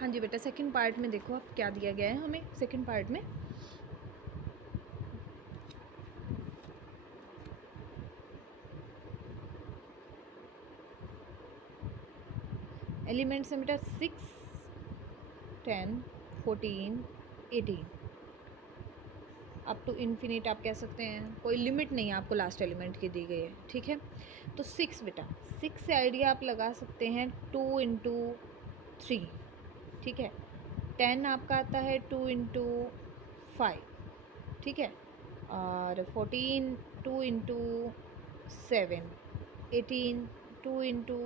हाँ जी बेटा, second part में देखो अब क्या दिया गया है हमें। सेकंड पार्ट में एलिमेंट्स हैं बेटा 6, 10, 14, 18 अप टू इन्फिनिट आप कह सकते हैं, कोई लिमिट नहीं है आपको लास्ट एलिमेंट की दी गई है, ठीक है। तो 6 बेटा, 6 से आइडिया आप लगा सकते हैं 2 इंटू 3, ठीक है। 10 आपका आता है 2 इंटू 5, ठीक है। और 14 2 इंटू 7, 18 2 इंटू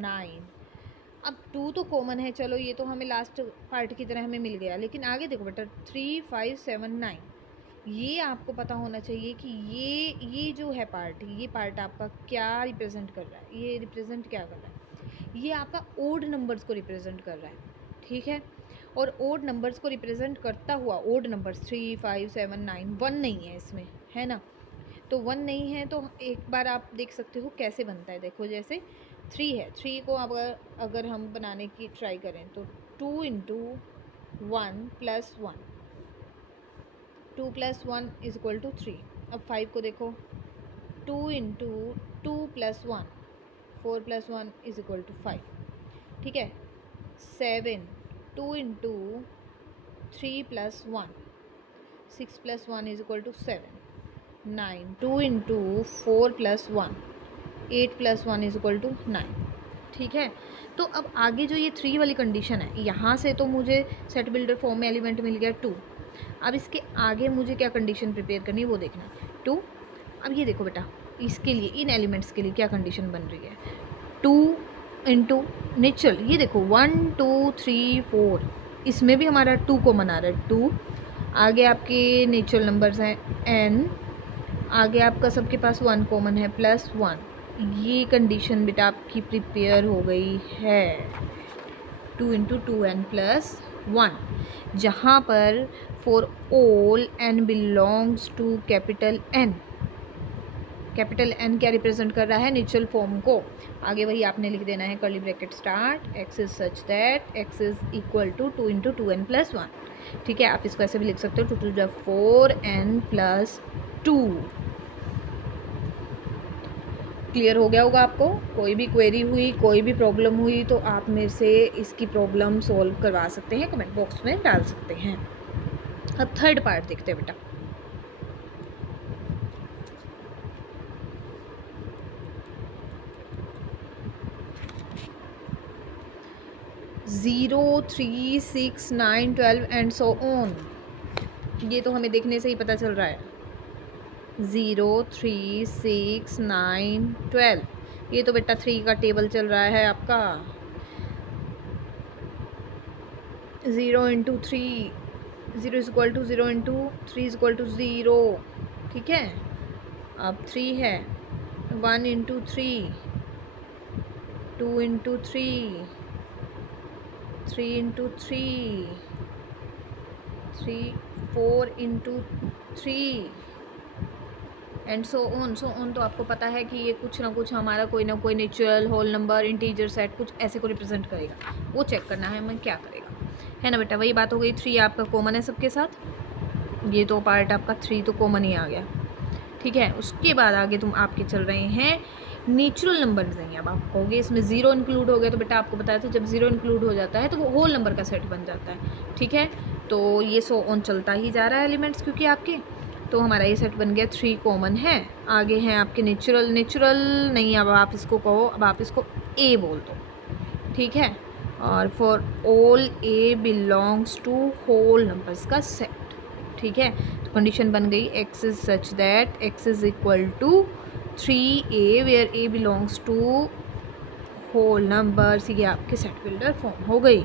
9। अब 2 तो कॉमन है, चलो ये तो हमें लास्ट पार्ट की तरह हमें मिल गया, लेकिन आगे देखो बेटा 3 5 7 9, ये आपको पता होना चाहिए कि ये जो है पार्ट, ये पार्ट आपका क्या रिप्रेजेंट कर रहा है, ये रिप्रेजेंट क्या कर रहा है, ये आपका ओड नंबर्स को रिप्रेजेंट कर रहा है, ठीक है। और ओड नंबर्स को रिप्रेजेंट करता हुआ, ओड नंबर्स 3 5 7 9, 1 नहीं है इसमें, है ना। तो 1 नहीं है तो एक बार आप देख सकते हो कैसे बनता है। देखो जैसे 3 है, 3 को अगर हम बनाने की ट्राई करें तो 2 into 1 plus 1, 2 plus 1 is equal to 3। अब 5 को देखो, 2 into 2 plus 1, 4 plus 1 is equal to 5, ठीक है। 7, 2 into 3 plus 1, 6 plus 1 is equal to 7। 9, 2 into 4 plus 1, 8 plus 1 is equal to 9, ठीक है। तो अब आगे जो ये 3 वाली कंडीशन है, यहाँ से तो मुझे सेट बिल्डर फॉर्म में एलिमेंट मिल गया 2। अब इसके आगे मुझे क्या कंडीशन प्रिपेयर करनी है वो देखना, 2। अब ये देखो बेटा, इसके लिए इन एलिमेंट्स के लिए क्या कंडीशन बन रही है, 2 इंटू नेचुरल, ये देखो 1 2 3 4, इसमें भी हमारा 2 कॉमन आ रहा है, 2। आगे आपके नेचुरल नंबर्स हैं n, आगे आपका सबके पास 1 कॉमन है प्लस 1, ये कंडीशन बेटा आपकी प्रिपेयर हो गई है 2 इंटू 2n प्लस 1, जहाँ पर for all n belongs to capital N, capital N क्या रिप्रेजेंट कर रहा है, नेचुरल फॉर्म को। आगे वही आपने लिख देना है curly bracket start, x is such that x is equal to 2 into 2n plus 1, ठीक है। आप इसको ऐसे भी लिख सकते हो 2 to the 4n plus 2। Clear हो गया होगा आपको। कोई भी क्वेरी हुई, कोई भी प्रॉब्लम हुई तो आप मेरे से इसकी प्रॉब्लम सॉल्व करवा सकते हैं, कमेंट बॉक्स में डाल सकते हैं। अब थर्ड पार्ट देखते हैं बेटा। ज़ीरो 3 6 9 12 एंड सो ऑन, ये तो हमें देखने से ही पता चल रहा है। 0 3 6 9 12, ये तो बेटा 3 का टेबल चल रहा है आपका। 0 into 3, 0 is equal to 0 into 3 is equal to 0, ठीक है। अब 3 है, 1 into 3, 2 into 3, 3 into 3, 4 into 3 and so on. तो आपको पता है कि ये कुछ ना कुछ हमारा कोई ना कोई natural whole number, integer set, कुछ ऐसे को रिप्रेजेंट करेगा, वो चेक करना है हमें क्या करेगा, है ना बेटा। वही बात हो गई, 3 आपका कॉमन है सबके साथ, ये तो पार्ट आपका 3 तो कॉमन ही आ गया, ठीक है। उसके बाद आगे तुम आपके चल रहे हैं नेचुरल नंबर देंगे। अब आप कहोगे इसमें 0 इंक्लूड हो गया, तो बेटा आपको बताया था जब 0 इंक्लूड हो जाता है तो वो होल नंबर का सेट बन जाता है, ठीक है। तो ये सो ऑन चलता ही जा रहा है एलिमेंट्स क्योंकि आपके, तो हमारा ये सेट बन गया 3 कॉमन है। आगे हैं आपके नेचुरल नहीं, अब आप इसको कहो, अब आप इसको ए बोल दो, ठीक है। और for all a belongs to whole numbers का सेट, ठीक है। तो कंडीशन बन गई x is such that x is equal to 3a where a belongs to whole numbers, ये आपके सेट बिल्डर फॉर्म हो गई।